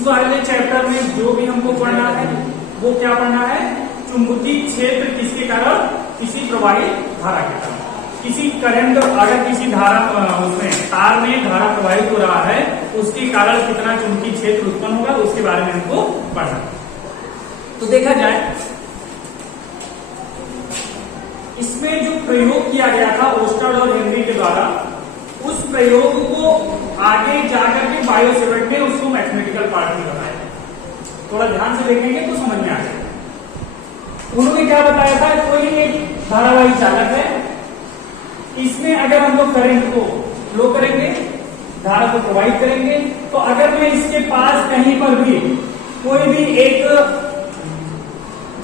इस वाले चैप्टर में जो भी हमको पढ़ना है वो क्या पढ़ना है, चुंबकीय क्षेत्र किसके कारण, किसी प्रवाहित धारा के कारण, किसी करंट, अगर किसी धारा उसमें तार में धारा प्रवाहित हो रहा है उसके कारण कितना चुंबकीय क्षेत्र उत्पन्न होगा, उसके बारे में हमको पढ़ना है। तो देखा जाए इसमें जो प्रयोग किया गया था ओस्टर्ड और हेनरी के द्वारा, उस प्रयोग को आगे जाकर के बायोसेवर्ट में उसको मैथमेटिकल पार्ट में बताया। थोड़ा ध्यान से देखेंगे तो समझ में आ जाएगा। उन्होंने क्या बताया था, कोई एक धारावाही चालक है, इसमें अगर हम लोग करंट को फ्लो करेंगे, धारा को प्रवाहित करेंगे, तो अगर मैं इसके पास कहीं पर भी कोई भी एक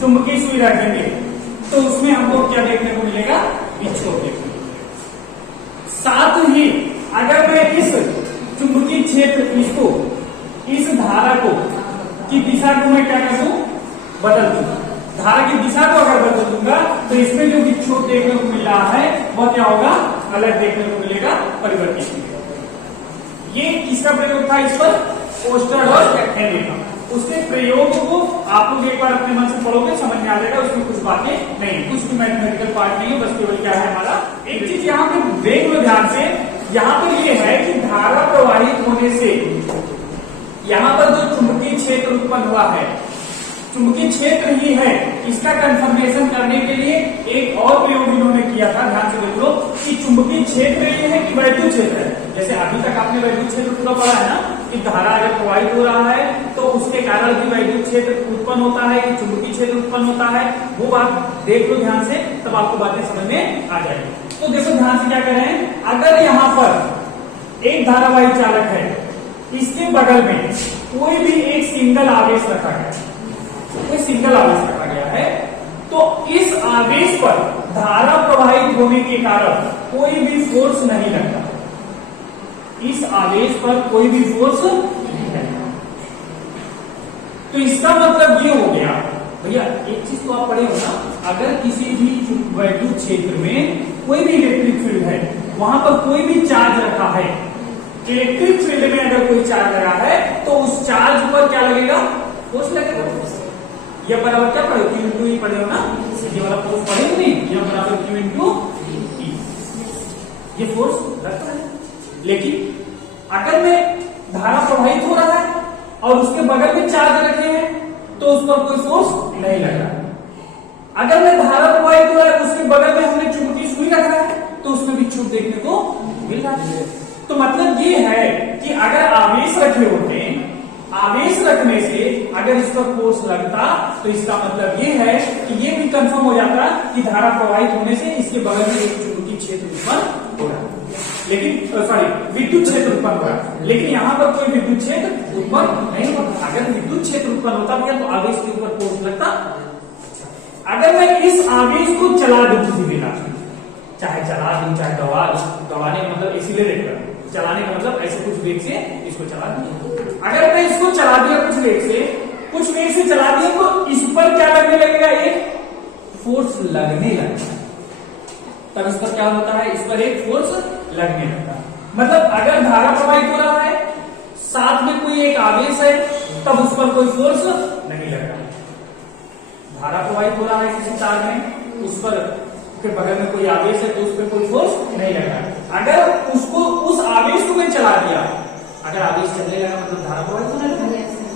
चुंबकीय सुई रखेंगे तो उसमें हमको क्या देखने को मिलेगा, विक्षोभ देखने को मिलेगा। साथ ही अगर मैं इस चुंबकीय क्षेत्र इसको, इस धारा को की दिशा को मैं क्या कर दूं, बदल दूं, धारा की दिशा को अगर बदल दूंगा तो इसमें जो विक्षोभ देखने को मिल रहा है वह क्या होगा, अलग देखने को मिलेगा, परिवर्तित मिलेगा। ये किसका प्रयोग था इस पर, ओस्टर्ड और हेनरी का। उसके प्रयोग को आप लोग एक बार अपने मन से पढ़ोगे, समझ में आ जाएगा। उसमें कुछ बातें नहीं, कुछ भी मैथमेटिकल पार्ट नहीं है, बस केवल क्या है हमारा एक चीज यहाँ पे देख लो ध्यान से। यहाँ पर ये है कि धारा प्रवाहित होने से यहाँ पर जो चुंबकीय क्षेत्र उत्पन्न हुआ है, चुंबकीय क्षेत्र ही है, इसका कंफर्मेशन करने के लिए एक और प्रयोग इन्होंने किया था। ध्यान से देख लो कि चुंबकीय क्षेत्र ये है कि वैद्युत क्षेत्र है। जैसे अभी तक आपने वैद्युत क्षेत्र पूरा पढ़ा है ना, कि धारा अगर प्रवाहित हो रहा है तो उसके कारण भी वैद्युत क्षेत्र उत्पन्न होता है, कि चुंबकीय क्षेत्र उत्पन्न होता है। वो बात देख लो ध्यान से, तब आपको बातें समझ में आ जाएगी। तो देखो ध्यान से क्या कह रहे हैं, अगर यहाँ पर एक धारावाही चालक है, इसके बगल में कोई भी एक सिंगल आवेश रखा गया, कोई सिंगल आवेश रखा गया है, तो इस आवेश पर धारा प्रवाहित होने के कारण कोई भी फोर्स नहीं लगता। इस आवेश पर कोई भी फोर्स नहीं लगता। तो इसका मतलब ये हो गया, भैया एक चीज तो आप पढ़े हो ना, अगर किसी भी वैद्युत क्षेत्र में कोई भी इलेक्ट्रिक फील्ड है, वहां पर कोई भी चार्ज रखा है, इलेक्ट्रिक फील्ड में अगर कोई चार्ज लगा है तो उस चार्ज पर क्या लगेगा, फोर्स लगेगा। यह बराबर क्या पढ़े, Q इंटू ई पढ़े हो ना, ये वाला फोर्स पढ़े नहीं, यह बराबर Q इंटू ई, ये फोर्स लगता है। लेकिन अगर मैं धारा प्रवाहित हो रहा है और उसके बगल में चार्ज रखे हैं तो उस पर कोई फोर्स नहीं लग रहा है। अगर मैं धारा प्रवाहित हो रहा है उसके बगल में हमने चुंबकीय सुई रखा है तो उसमें विक्षोभ देखने को मिल रहा है। तो मतलब ये है कि अगर आवेश रखे होते, आवेश रखने से अगर इस पर फोर्स लगता तो इसका मतलब ये है कि ये भी कंफर्म हो जाता कि धारा प्रवाहित होने से इसके बगल में एक चुंबकीय क्षेत्र उत्पन्न हो रहा है, लेकिन सॉरी विद्युत क्षेत्र उत्पन्न हो रहा है। लेकिन यहाँ पर कोई विद्युत क्षेत्र उत्पन्न नहीं होता। अगर विद्युत क्षेत्र उत्पन्न होता भैया तो आवेश के ऊपर फोर्स लगता। अगर मैं इस आवेश को चला दूं किसी भी रास्ते, चाहे चला दूं चाहे दौड़ाने का मतलब एक्सीलरेट कर, चलाने का मतलब ऐसे कुछ वेग से इसको चला दिया। अगर मैं इसको चला दिया कुछ वेग से चला दिया तो इस पर क्या लगने लगेगा, एक फोर्स लगने लगता है। तब इस पर क्या होता है, इस पर एक फोर्स लगने लगता है। मतलब अगर धारा प्रवाहित हो रहा है, साथ में कोई एक आवेश है, तब उस पर कोई फोर्स नहीं लग रहा है। धारा प्रवाहित हो रहा है किसी तार में, उस पर के बगल में कोई आवेश है तो उस पर कोई फोर्स नहीं लग रहा है। अगर उसको उस आवेश को मैं चला दिया, अगर आवेश चलने लगा मतलब धारा प्रवाहित होने लगा।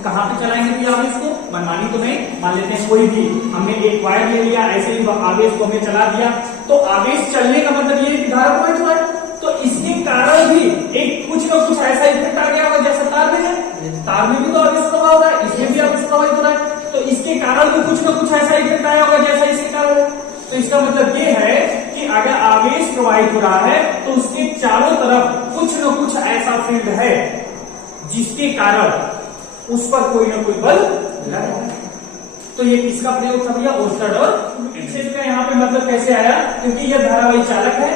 कहां पे चलाएंगे भी आवेश को, मनमानी तो नहीं, मान लेते हैं कोई भी हमने एक वायर ले लिया, ऐसे ही आवेश को हमें चला दिया, तो आवेश चलने का मतलब ये धारा प्रवाहित हुआ है। तो इसके कारण भी एक कुछ न कुछ ऐसा इफेक्ट आ गया होगा जैसा तार में है। तार में भी तो आवेश प्रवाह हो रहा है, इसमें भी आवेश प्रवाहित हो रहा है, तो इसके कारण भी कुछ न कुछ ऐसा इफेक्ट आया होगा जैसा इसके कारण। तो इसका मतलब ये है कि अगर आवेश प्रवाहित हो रहा है तो उसके चारों तरफ कुछ न कुछ ऐसा फील्ड है जिसके कारण उस पर कोई ना कोई बल लग रहा है। तो ये किसका प्रयोग था भैया, ओस्टर्ड और क्षेत्र का। यहाँ पे मतलब कैसे आया, क्योंकि यह धारावाही चालक है,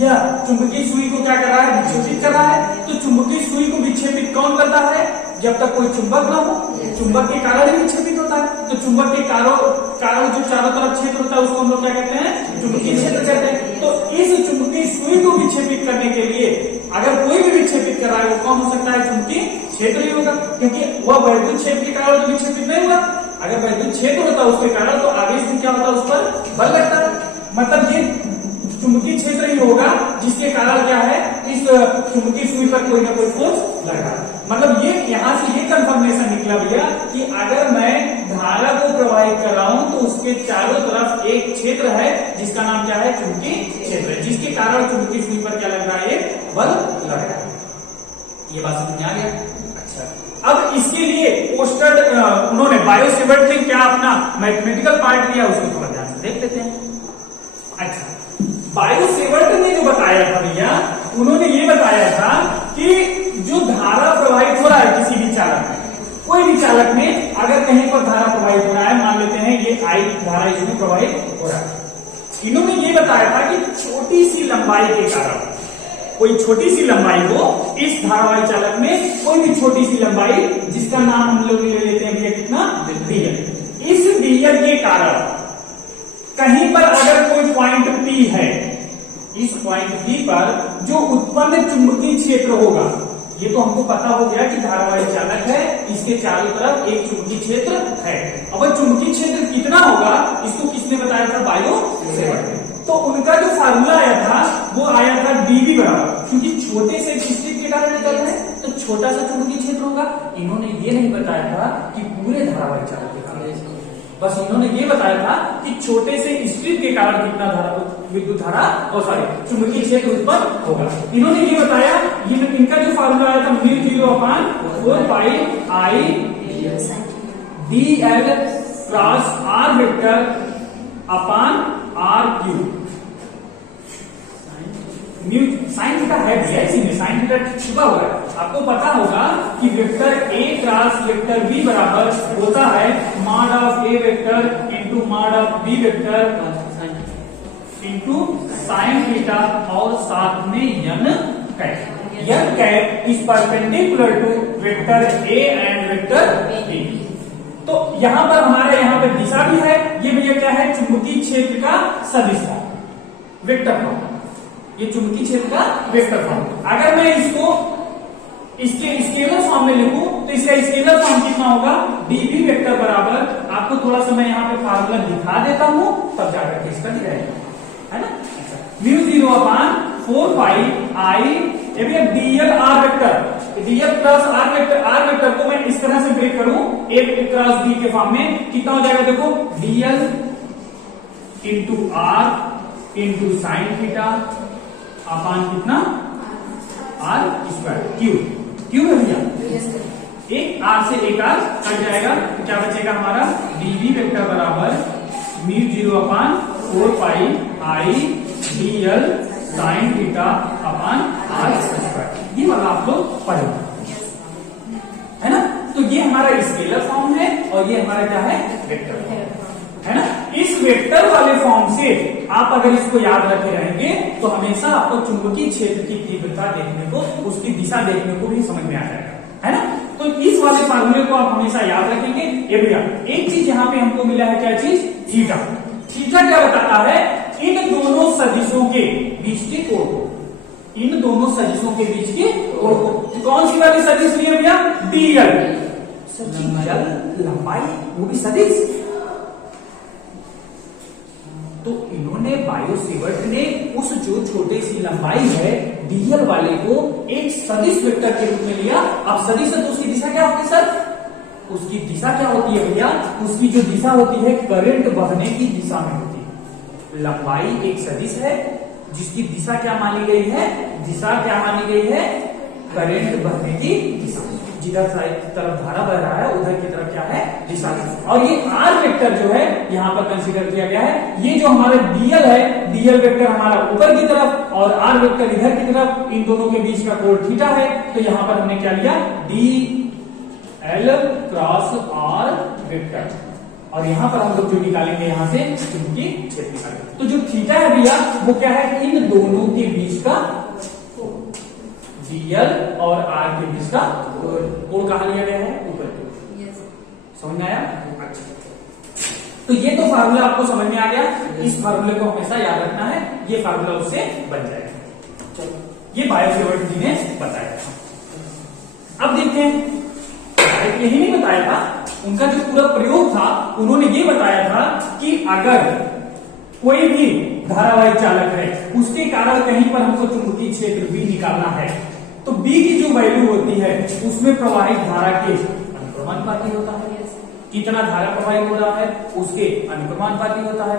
यह चुंबकीय सुई को क्या कर रहा है, विक्षेपित कर रहा है। तो चुंबकीय सुई को विक्षेपित कौन करता है, जब तक कोई चुंबक ना हो, चुंबक के कारण ही विक्षेपित होता है। तो चुंबक के कारण जो चारों तरफ क्षेत्र होता है उसको हम लोग क्या कहते हैं, चुंबकीय क्षेत्र कहते हैं। तो इस चुंबकीय सुई को विक्षेपित करने के लिए अगर कोई भी विक्षेपित कर रहा है वो कौन हो सकता है, चुंबकीय क्षेत्र ही होगा, क्योंकि वह वैद्युत क्षेत्र के कारण तो विक्षेपित नहीं हुआ। अगर वैद्युत क्षेत्र होता उसके कारण तो आगे से क्या होता, उस पर बल लगता। मतलब ये चुंबकीय क्षेत्र ही होगा जिसके कारण क्या है, इस चुंबकीय सुई पर कोई ना कोई फोर्स लगा। मतलब ये यहाँ से ये कंफर्मेशन निकला भैया कि अगर मैं धारा को प्रवाहित कर रहा हूं तो उसके चारों तरफ एक क्षेत्र है जिसका नाम क्या है, चुंबकीय क्षेत्र है, जिसके कारण चुंबकीय सुई पर क्या लग रहा है, बल लग रहा है। ये बात समझ में आ गया। अच्छा, अब इसके लिए पोस्टर उन्होंने बायोसेवर्ट ने क्या अपना मैथमेटिकल पार्ट लिया, उसको थोड़ा ध्यान से देख लेते हैं। अच्छा, बायोसेवर्ट ने जो बताया था भैया, उन्होंने ये बताया था कि जो धारा प्रवाहित हो रहा है किसी भी चालक में, कोई भी चालक में अगर कहीं पर धारा प्रवाहित हो रहा है, मान लेते हैं ये आई धारा इसमें प्रवाहित हो रहा है, इन्होंने ये बताया था कि छोटी सी लंबाई के कारण, कोई छोटी सी लंबाई हो इस धारावाही चालक में, कोई भी छोटी सी लंबाई जिसका नाम हम लोग ले लेते हैं भैया कितना, डीएल। इस डीएल के कारण कहीं पर अगर कोई पॉइंट पी है, इस पॉइंट पी पर जो उत्पन्न चुंबकीय क्षेत्र होगा, ये तो हमको पता हो गया कि धारावाही चालक है, इसके चारों तरफ एक चुंबकीय क्षेत्र है। अब चुंबकीय क्षेत्र कितना होगा इसको किसने बताया था, बायोसेवर्ट ने। तो उनका जो फार्मूला आया था वो आया था डीवी बराबर, क्योंकि छोटे से स्ट्रिप के कारण निकल रहे हैं तो छोटा सा चुंबकीय क्षेत्र होगा। इन्होंने ये नहीं बताया था कि पूरे धारावाही चालक के कारण, बस इन्होंने ये बताया था कि छोटे से स्ट्रिप के कारण कितना धारा, विद्युत धारा और सॉरी चुंबकीय क्षेत्र उत्पन्न होगा। इन्होंने ये बताया, ये इनका जो फार्मूला आया था μ0/4πI dl cross r vector upon r cube. Sine theta है दिया, इसी में साइन थीटा छुपा हुआ है। आपको पता होगा कि vector a cross vector b बराबर होता है mod of a vector into mod of b vector into sine theta और साथ में N cap. N cap is perpendicular to vector a and vector b। तो यहां पर हमारे यहाँ पे दिशा भी है, ये भैया क्या है, चुंबकीय क्षेत्र का सदिश फॉर्म, वेक्टर फॉर्म, ये चुंबकीय क्षेत्र का वेक्टर फॉर्म। अगर मैं इसको इसके स्केलर फॉर्म में लिखूं तो इसका स्केलर फॉर्म कितना होगा, डीवी वेक्टर बराबर, आपको थोड़ा सा मैं यहाँ पे फार्मूला दिखा देता हूं तब जाकर के इसका दिखाएगा, है ना। μ0/4πI D L R vector, D L cross R vector को मैं इस तरह से ब्रेक करूं ए क्रॉस बी के फॉर्म में, कितना हो जाएगा देखो, D L into R into sine theta upon कितना, आर स्क्वायर क्यूब है भैया, एक आर से एक आर कट जाएगा तो क्या बचेगा हमारा, डीवी वेक्टर बराबर μ0/4πI D L sine theta upon R square. ये वाला आप लोग पढ़ेंगे, है ना। तो ये हमारा स्केलर फॉर्म है और ये हमारा क्या है, वेक्टर है ना। इस वेक्टर वाले फॉर्म से आप अगर इसको याद रखे रहेंगे तो हमेशा आपको चुंबकीय क्षेत्र की तीव्रता देखने को, उसकी दिशा देखने को भी समझ में आ जाएगा, है ना। तो इस वाले फार्मूले को आप हमेशा याद रखेंगे। ये भैया एक चीज यहाँ पे हमको मिला है, क्या चीज, थीटा। थीटा क्या बताता है, इन दोनों सदिशों के बीच के कोण को, इन दोनों सदिशों के बीच के कोण को, तो कौन सी वाली सदिश ली है भैया, डीएल, लंबाई, वो भी सदिश। तो इन्होंने बायोसेवर्ट ने उस जो छोटे सी लंबाई है डीएल वाले को एक सदिश वेक्टर के रूप में लिया। अब सदिश है तो उसकी दिशा क्या होती है सर, उसकी दिशा क्या होती है भैया, उसकी जो दिशा होती है करंट बहने की दिशा में होती है। लंबाई एक सदिश है जिसकी दिशा क्या मानी गई है, दिशा क्या मानी गई है, करंट बहने की दिशा। जिधर तरफ धारा बह रहा है उधर की तरफ क्या है, दिशा। और ये आर वेक्टर जो है यहाँ पर कंसीडर किया गया है, ये जो हमारा डीएल है, डीएल वेक्टर हमारा ऊपर की तरफ और आर वेक्टर इधर की तरफ, इन दोनों के बीच का कोण थीटा है। तो यहाँ पर हमने क्या लिया, D L cross R vector, और यहाँ पर हम लोग जो निकालेंगे यहाँ से चुंबकीय क्षेत्र निकालेंगे। तो जो थीटा है भैया वो क्या है, इन दोनों के बीच का डीएल और आर के बीच का कोण कहाँ लिया गया है, ऊपर की। समझ में आया, अच्छा। तो ये तो फार्मूला आपको समझ में आ गया, इस फार्मूले को हमेशा याद रखना है, ये फार्मूला उससे बन जाएगा। चलो, ये बायोसेवर्ट जी ने बताया। अब देखते हैं डायरेक्ट यही नहीं बताया था, उनका जो पूरा प्रयोग था उन्होंने ये बताया था कि अगर कोई भी धारावाही चालक है उसके कारण कहीं पर हमको चुंबकीय क्षेत्र B निकालना है, तो B की जो वैल्यू होती है उसमें प्रवाहित धारा के अनुक्रमानुपाती होता है। कितना धारा प्रवाहित हो रहा है उसके अनुक्रमानुपाती होता है।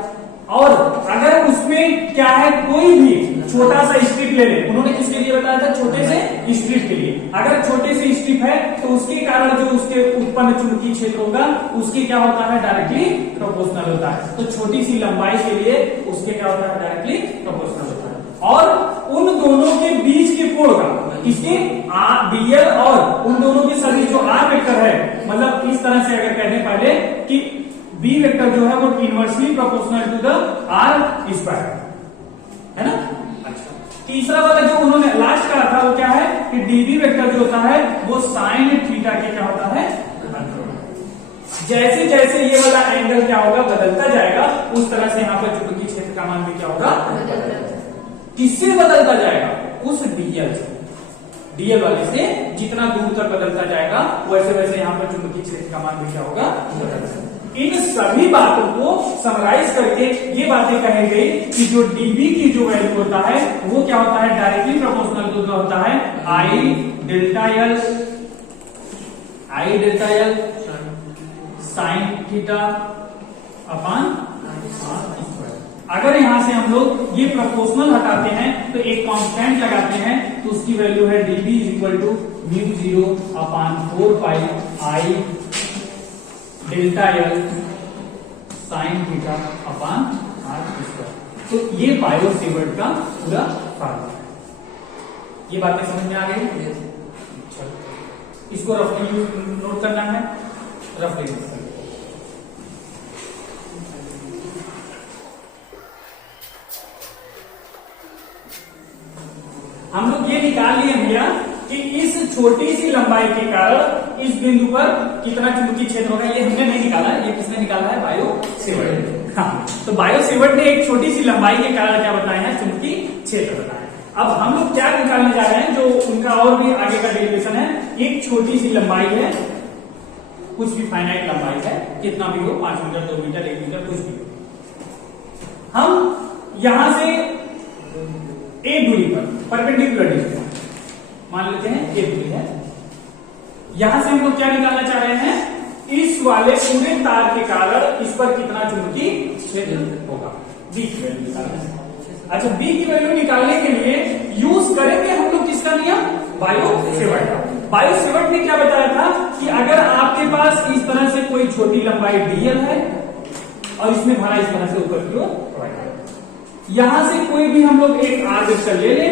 और अगर उसमें क्या है, कोई भी छोटा सा स्ट्रिप ले ले, उन्होंने किसके लिए बताया था, छोटे से स्ट्रिप के लिए। अगर छोटे से स्ट्रिप है तो उसके कारण जो उसके उत्पन्न चुंबकीय क्षेत्र होगा उसके क्या होता है, डायरेक्टली प्रोपोर्शनल होता है। तो छोटी सी लंबाई के लिए उसके क्या होता है, डायरेक्टली प्रोपोर्शनल होता है। और उन दोनों के बीच के कोण का, इसके dl और उन दोनों के सभी जो r वेक्टर है, मतलब इस तरह से अगर कहने पहले कि b वेक्टर जो है वो inversely proportional to the r square, है ना। अच्छा, तीसरा वाला जो उन्होंने लास्ट कहा था वो क्या है कि dv वेक्टर जो होता है वो साइन थीटा के क्या होता है, जैसे जैसे ये वाला एंगल क्या होगा, बदलता जाएगा, उस तरह से यहाँ पर चुंबकीय क्षेत्र का मान भी क्या होगा, किससे बदलता जाएगा, उस dl से, dl वाले से जितना दूर तक बदलता जाएगा वैसे वैसे यहाँ पर चुंबकीय क्षेत्र का मान भी क्या होगा, बदलता। इन सभी बातों को समराइज करके ये बातें कही गई कि जो dB की जो वैल्यू होता है वो क्या होता है, डायरेक्टली प्रोपोर्शनल टू होता है I delta L sine theta upon. अगर यहां से हम लोग ये प्रोपोर्शनल हटाते हैं तो एक कांस्टेंट लगाते हैं तो उसकी वैल्यू है dB equal to μ0 upon 4 pi I delta L sine theta upon r square. तो ये बायो सेवर्ट का पूरा फार्मूला है। ये बातें समझ में आ गई, इसको रफली नोट करना है, रफली नोट करना है। हम लोग ये निकाल लिए भैया कि इस छोटी सी लंबाई के कारण इस बिंदु पर कितना चुंबकीय क्षेत्र होगा। ये हमने नहीं निकाला, ये किसने निकाला है, बायो सेवर्ट। हाँ, तो बायो सेवर्ट ने एक छोटी सी लंबाई के कारण क्या बताया है, चुंबकीय क्षेत्र बताया। अब हम लोग क्या निकालने जा रहे हैं, जो उनका और भी आगे का डेरिवेशन है। एक छोटी सी लंबाई है, कुछ भी फाइनाइट लंबाई है, कितना भी हो, 5 मीटर 2 मीटर 1 मीटर कुछ भी हो। हम यहां से एक दूरी पर परपेंडिकुलर डिस्टेंस मान लेते हैं, एक दूरी है। यहां से हम लोग क्या निकालना चाह रहे हैं, इस वाले पूरे तार के कारण इस पर कितना चुंबकीय क्षेत्र होगा, बी की वैल्यू निकालना है। अच्छा, बी की वैल्यू निकालने के लिए यूज करेंगे हम लोग किसका नियम, बायो सेवर्ट का। बायो सेवर्ट ने क्या बताया था कि अगर आपके पास इस तरह से कोई छोटी लंबाई dl है और इसमें धारा इस तरह से ऊपर की ओर प्रोवाइड है, यहां से कोई भी हम लोग एक r वेक्टर ले लें,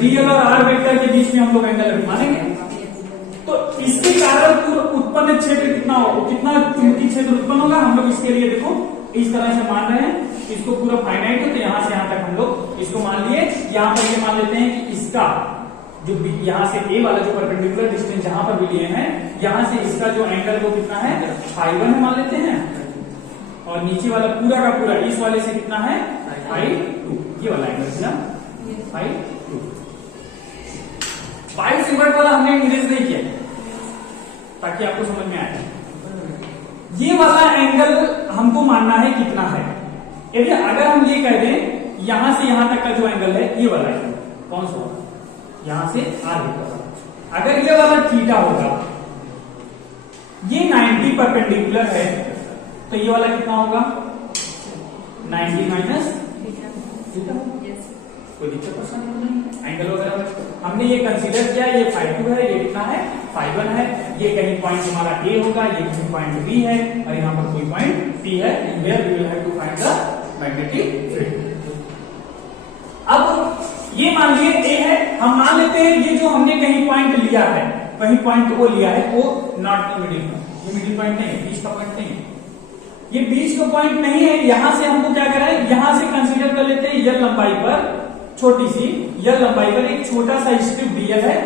dl और r वेक्टर के बीच में हम लोग एंगल मानेंगे, तो इसके कारण उत्पन्न क्षेत्र कितना हो, कितना चुंबकीय क्षेत्र उत्पन्न होगा। हम लोग इसके लिए देखो इस तरह से मान रहे हैं, इसको पूरा फाइनाइट है तो यहां से यहां तक हम लोग इसको मान लिए। यहां पर ये मान लेते हैं कि इसका जो यहां से a वाला जो परपेंडिकुलर डिस्टेंस जहां पर भी लिए हैं, यहां से इसका जो एंगल वो कितना है, ∅1 मान लेते हैं, और नीचे वाला पूरा का पूरा इस वाले से कितना है, ∅2। ये वाला एंगल है ∅2। बायो सेवर्ट वाला हमने इरेज नहीं किया ताकि आपको समझ में आए। ये वाला एंगल हमको मानना है कितना है। यदि अगर हम ये कह दें यहां से यहां तक का जो एंगल है, ये वाला एंगल कौन सा होगा, यहां से आगे का, अगर ये वाला थीटा होगा, ये 90 परपेंडिकुलर है, तो ये वाला कितना होगा, 90 माइनस थीटा। कोई दिक्कत परेशानी नहीं, एंगल वगैरह हमने ये कंसीडर किया, ये ∅2 है, ये कितना है, ∅1 है, ये कहीं पॉइंट हमारा A होगा, ये कहीं पॉइंट B है, और यहाँ पर कोई पॉइंट P है। Here we will have to find the magnetic field। अब ये मान लिए A है, हम मान लेते हैं ये जो हमने कहीं पॉइंट लिया है, कहीं पॉइंट O लिया है, वो नॉट मिडिल पॉइंट, ये मिडिल पॉइंट नहीं है, बीच का पॉइंट नहीं है, ये बीच का पॉइंट नहीं है। यहां से हमको क्या करा है, यहां से कंसीडर कर लेते हैं L लंबाई पर, छोटी सी L लंबाई पर एक छोटा सा स्ट्रिप dl है।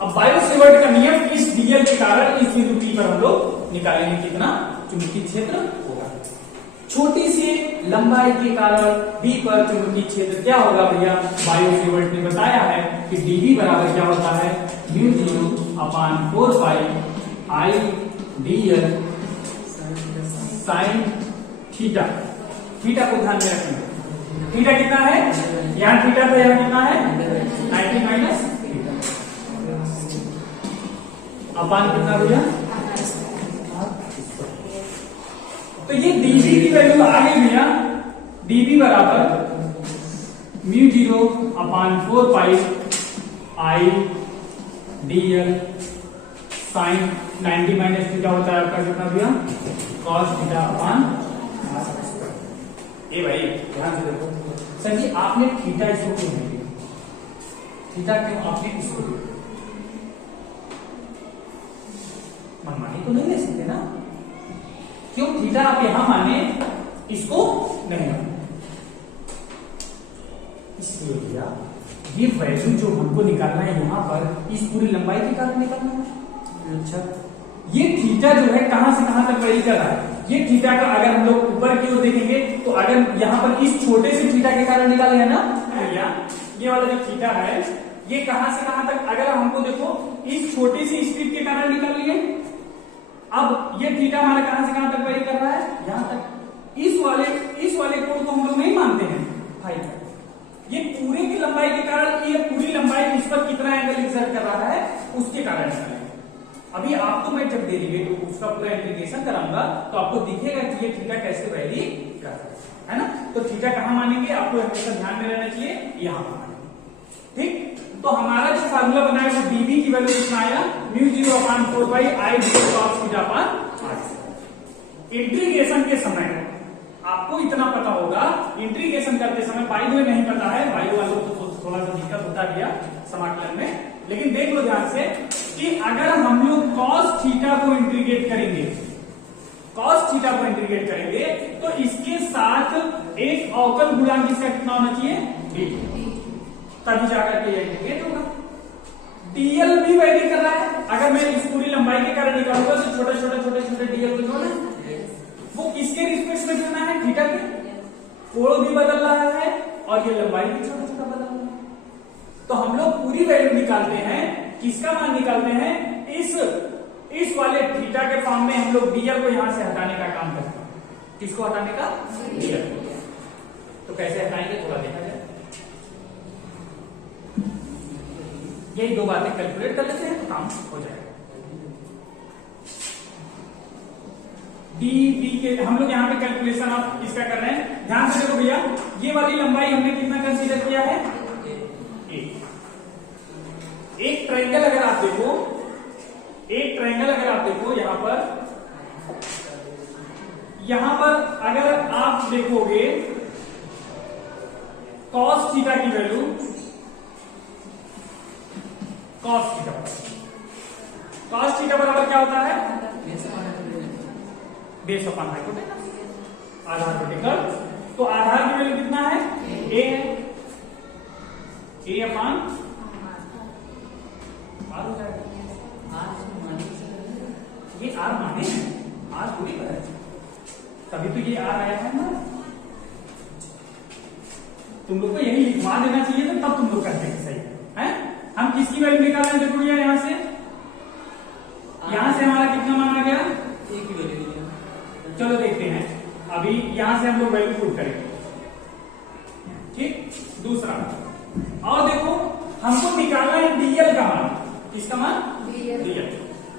अब बायो सेवर्ट का नियम, इस dl के कारण इस बिंदु P पर हम लोग निकालेंगे कितना चुंबकीय क्षेत्र होगा। छोटी सी लंबाई के कारण B पर चुंबकीय क्षेत्र क्या होगा भैया, बायो सेवर्ट ने बताया है कि dB बराबर क्या होता है, μ0 अपॉन 4 पाई आई dl साइन थीटा। थीटा को ध्यान में रखना। थीटा कितना है, यहाँ थीटा तो यहाँ कितना है 90 माइनस थीटा अपान कितना भैया। तो ये dv की वैल्यू आ गई भैया, dv बराबर म्यू 0 अपान 4 पाई आई dl साइन 90 माइनस थीटा होता है आपका कितना भैया कॉस थीटा अपान। ए भाई ध्यान से देखो सर जी, आपने थीटा इसको क्यों नहीं लिया, थीटा क्यों आपने इसको लिया, मनमानी तो नहीं ले सकते ना, क्यों थीटा आप यहां माने इसको नहीं माने, इसलिए भैया ये वैल्यू जो हमको निकालना है यहां पर इस पूरी लंबाई के कारण निकालना है। अच्छा, ये थीटा जो है कहां से कहां तक वैरी कर रहा है, ये थीटा का अगर हम लोग ऊपर की ओर देखेंगे तो अगर यहाँ पर इस छोटे से थीटा के कारण निकाले है ना भैया, ये वाला जो थीटा है ये कहां से कहां तक, अगर हमको देखो इस छोटी सी स्ट्रिप के कारण निकाल लिए, अब ये थीटा हमारा कहां से कहां तक वैरी कर रहा है, यहां तक। इस वाले कोण को हम लोग नहीं मानते हैं भाई, ये पूरे की लंबाई के कारण, ये पूरी लंबाई इस पर कितना एंगल एक्सर्ट कर रहा है उसके कारण निकालेंगे। अभी आपको मैं जब डेरिवेटिव उसका पूरा इंटीग्रेशन कराऊंगा तो आपको दिखेगा कि ये थीटा कैसे वैरी कर रहा है ना। तो थीटा कहां मानेंगे आपको हमेशा ध्यान में रहना चाहिए, यहां पर मानेंगे। ठीक, तो हमारा जो फार्मूला बना है वो dv की वैल्यू कितना आया म्यू 0 अपान 4 पाई आई dl cos theta upon r। Integration के समय आपको इतना पता होगा, इंटीग्रेशन करते समय बाई में नहीं पता है, बाई वालों को तो थोड़ा सा दिक्कत होता गया समाकलन में, लेकिन देख लो ध्यान से कि अगर हम लोग cos थीटा को इंटीग्रेट करेंगे, cos थीटा को इंटीग्रेट करेंगे तो इसके साथ एक अवकल गुणांक इसका कितना होना चाहिए d, तभी जाकर के यह इंटीग्रेट होगा। dl भी वैरी कर रहा है, अगर मैं इस पूरी लंबाई के कारण निकालूंगा तो छोटे छोटे dl को जोड़ना है, वो किसके रिस्पेक्ट में जोड़ना है, थीटा के, कोण भी बदल रहा है और ये लंबाई भी छोटा छोटा बदल रहा है। तो हम लोग पूरी वैल्यू निकालते हैं, किसका मान निकालते हैं, इस वाले थीटा के फॉर्म में हम लोग dl को यहां से हटाने का काम करते हैं। किसको हटाने का, dl को। तो कैसे हटाएंगे थोड़ा देखा जाए, यही दो बातें कैलकुलेट कर लेते हैं तो काम हो जाएगा। dv के हम लोग यहाँ पे कैलकुलेशन आप इसका कर रहे हैं, ध्यान से देखो भैया, ये वाली लंबाई हमने कितना कंसीडर किया है, एक ट्रायंगल अगर आप देखो, एक ट्रायंगल अगर आप देखो यहां पर अगर आप देखोगे cos थीटा की वैल्यू, cos थीटा बराबर क्या होता है, बेस अपान हाइपोटेनस, आधार वर्टिकल। तो आधार की वैल्यू कितना है, a है, a अपान आर हो जाएगा, ये आर माने आर पूरी है, तभी तो ये आर आया है ना। तुम लोग को यही लिखवा देना चाहिए था, तब तुम लोग करते हैं सही है। हम किसकी वैल्यू निकाल रहे हैं, देखो भैया यहां से हमारा कितना मान आ गया, एक की वैल्यू। चलो देखते हैं, अभी यहां से हम लोग वैल्यू पुट करेंगे। ठीक, दूसरा और देखो हमको निकालना है dl का मान, किसका मान, dl।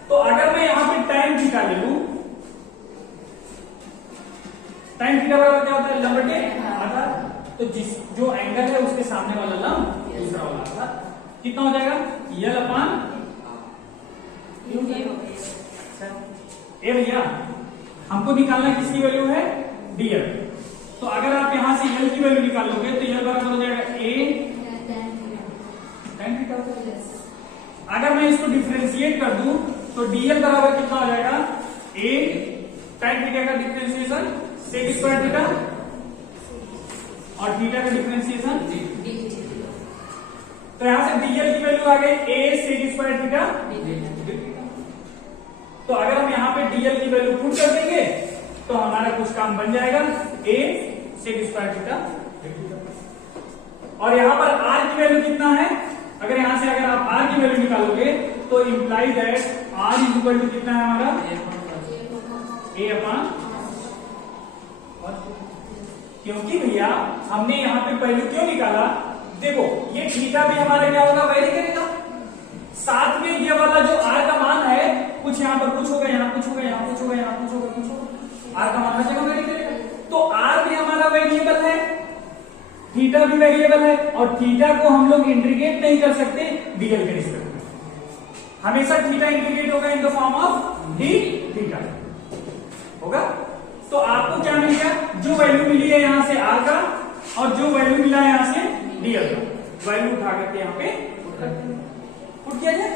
तो अगर मैं यहां पे tan थीटा ले लूं, tan थीटा बराबर क्या होता है, लंब बटे आधार, तो जो एंगल है उसके सामने वाला लंब दूसरा वाला आधार, कितना हो जाएगा l अपान ए। भैया हमको निकालना किसकी वैल्यू है, dl। तो अगर आप यहां से l की वैल्यू निकालोगे तो l बराबर हो जाएगा a tan थीटा। अगर मैं इसको डिफरेंशिएट कर दूं तो dl बराबर कितना हो जाएगा, a tan थीटा का डिफरेंशिएशन sec स्क्वायर थीटा और थीटा का डिफरेंशिएशन d। तो यहां से dl की वैल्यू आ गई a sec स्क्वायर थीटा। तो अगर हम यहाँ पे dl की वैल्यू पुट कर देंगे तो हमारा कुछ काम बन जाएगा, a sec स्क्वायर थीटा। और यहाँ पर r की वैल्यू कितना है, अगर यहां से अगर आप r की वैल्यू निकालोगे तो imply that R is equal to कितना है हमारा ए अपॉन, क्योंकि भैया हमने यहाँ पे वैल्यू क्यों निकाला, देखो ये थीटा भी हमारा क्या होगा, वेरी करेगा, साथ में ये वाला जो आर का मान है कुछ यहाँ पर कुछ होगा, यहाँ कुछ होगा, यहाँ कुछ होगा, यहाँ कुछ होगा, कुछ होगा, आर का मान हर जगह वेरी करेगा। तो आर भी हमारा वेरिएबल है, थीटा भी वेरिएबल है, और थीटा को हम लोग इंटीग्रेट नहीं कर सकते डीएल के रिस्पेक्ट में, हमेशा थीटा इंटीग्रेट होगा in the form of D theta होगा। तो आपको क्या मिल गया, जो वैल्यू मिली है यहां से आर का और जो वैल्यू मिला है यहां से डीएल का, वैल्यू उठा करके यहाँ पे पुट किया जाए।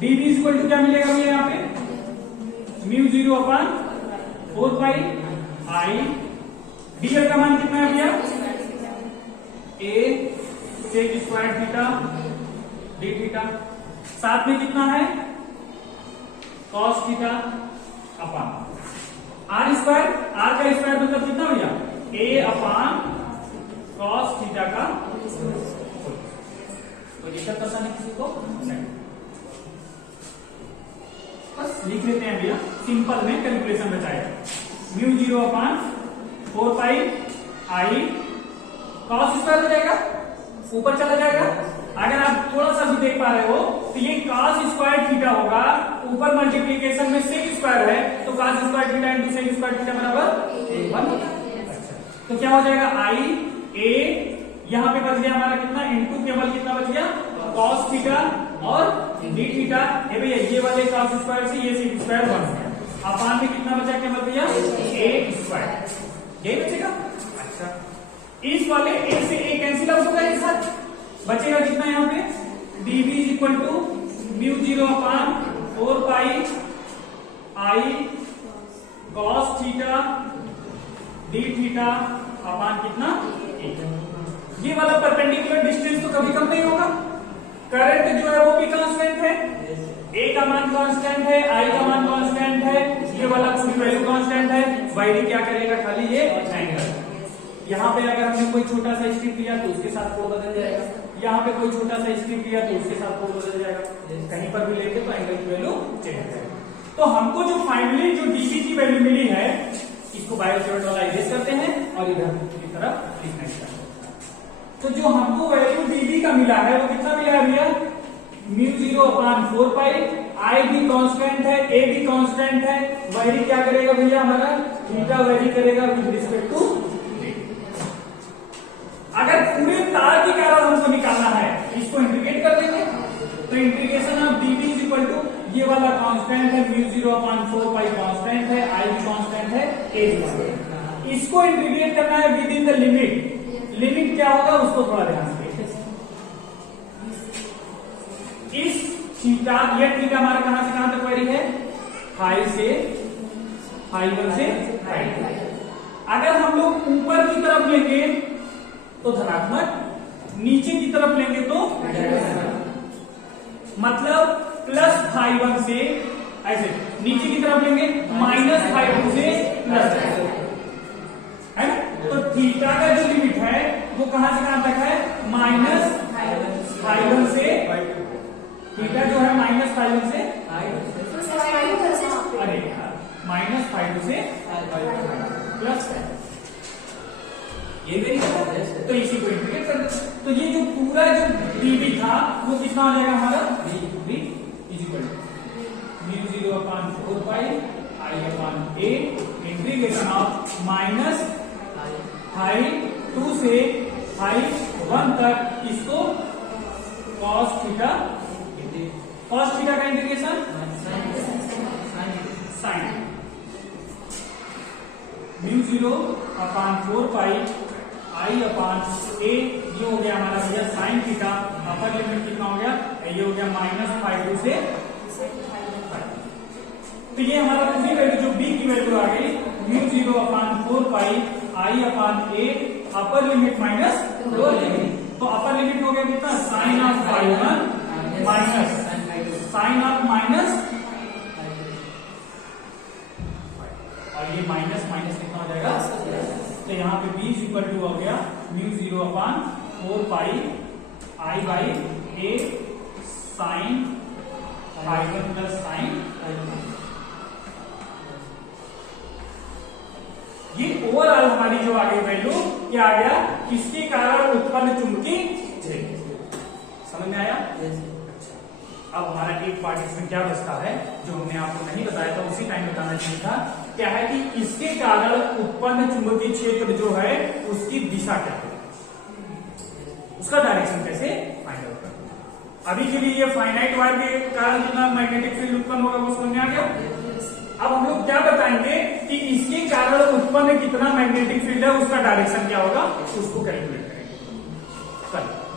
डी बी इक्वल टू क्या मिलेगा मुझे यहाँ पे, mu 0 upon 4 pi I, DL का मान कितना है भैया, A sec square theta D theta, साथ में कितना है cos theta upon R square, R का स्क्वायर मतलब कितना भैया, ए अपॉन कॉस थीटा का, तो ये सब पता नहीं किसी को, बस लिख लेते हैं भैया, सिंपल में कैलकुलेशन बचाएगा, mu 0 upon 4 pi I, cos square हो जाएगा, ऊपर चला जाएगा, अगर आप थोड़ा सा भी देख पा रहे हो तो ये cos स्क्वायर थीटा होगा, ऊपर मल्टीप्लीकेशन में sec स्क्वायर है, तो cos square theta into sec square theta बराबर 1। तो क्या हो जाएगा, आई ए यहाँ पे बच गया हमारा कितना, इंटू केवल कितना बच गया cos थीटा और डी थीटा, ये भैया ये वाले cos स्क्वायर से ये sec स्क्वायर 1 अपान में कितना बचा केवल भैया ए स्क्वायर, यही बचेगा। अच्छा, इस वाले ए से ए कैंसिल आउट होगा एक साथ, बचेगा कितना यहाँ पे, D B equal to mu 0 upon 4 pi I cos theta D theta upon कितना, ये वाला परपेंडिकुलर डिस्टेंस तो कभी कम नहीं होगा, करंट जो है वो भी कांस्टेंट है, ए का मान कांस्टेंट है, आई का मान कांस्टेंट है, ये वाला पूरी वैल्यू कांस्टेंट है, वाई क्या करेगा खाली ये एंगल, यहाँ पे अगर हमने कोई छोटा सा स्ट्रिप लिया तो उसके साथ कोण बदल जाएगा, यहाँ पे कोई छोटा सा स्ट्रिप लिया तो उसके साथ कोण बदल जाएगा, कहीं पर भी लेंगे तो एंगल की वैल्यू चेंज हो जाएगी। तो हमको जो फाइनली जो डीबी की वैल्यू मिली है, इसको बायोसेवर्ट वाला इरेज करते हैं और इधर की तरफ लिखना स्टार्ट करते हैं। तो जो हमको वैल्यू डीबी का मिला है वो कितना मिला है भैया, म्यू 0 अपॉन 4 पाई, आई भी कांस्टेंट है, ए भी कांस्टेंट है, वैरी क्या करेगा भैया हमारा, थीटा वैरी करेगा विद रिस्पेक्ट टू, अगर पूरे तार की कारण हमको निकालना है इसको इंटीग्रेट कर देंगे, तो integration of D B is equal to, ये वाला कांस्टेंट है म्यू 0 अपॉन 4 पाई कांस्टेंट है, आई भी कांस्टेंट है, ए भी कांस्टेंट है, इसको इंटीग्रेट करना है with in the limit, limit क्या होगा उसको थोड़ा ध्यान से, इस थीटा, ये थीटा हमारा कहां से कहां तक वेरी है, हाई से हाई 1 से हाई 2, अगर हम लोग ऊपर की तरफ लेंगे तो धनात्मक, नीचे की तरफ लेंगे तो मतलब प्लस फाइव 1 से ऐसे, नीचे की तरफ लेंगे माइनस फाइव 2 से प्लस है ना, तो थीटा का जो लिमिट है वो कहां से कहां तक है, माइनस फाइव 1 से, थीटा जो है माइनस फाइव 1 से, अरे माइनस फाइव 2 से प्लस है, ये मेरी तो इसी को इंटीग्रेट कर दो, तो ये जो पूरा जो डीबी था वो कितना हो जाएगा हमारा, D is equal to mu 0 upon 4 pi I upon A integration of minus high 2 से हाई 1 तक, इसको कॉस थीटा, कॉस थीटा का integration sine mu 0 upon 4 pi I upon A, ये हो गया हमारा भैया साइन थीटा, अपर लिमिट कितना हो गया, ये हो गया माइनस 5 2 से 5, तो ये हमारा पूरी वैल्यू जो बी की वैल्यू आ गई mu 0 upon 4 pi I upon A, upper limit minus lower limit, तो अपर लिमिट हो गया कितना, sine of five 1 minus sine of minus, और ये माइनस माइनस कितना हो जाएगा, तो यहाँ पे b इक्वल टू हो गया mu 0 upon 4 pi I by A sine I1 plus sine ये ओवरऑल हमारी जो आगे वैल्यू क्या आ गया, किसके कारण उत्पन्न चुंबकीय क्षेत्र। समझ में आया? अब हमारा एक पार्ट इसमें क्या बचता है जो हमने आपको नहीं बताया था, उसी टाइम बताना चाहिए था। क्या है कि इसके कारण उत्पन्न चुंबकीय क्षेत्र जो है उसकी दिशा क्या है, उसका डायरेक्शन कैसे फाइंड आउट करना। अभी के लिए ये फाइनाइट वायर के कारण जितना मैग्नेटिक फील्ड उत्पन्न होगा वो समझ में आ गया। अब हम लोग क्या बताएंगे कि इसके कारण उत्पन्न कितना मैग्नेटिक फील्ड है, उसका डायरेक्शन क्या होगा, उसको कैलकुलेट करेंगे।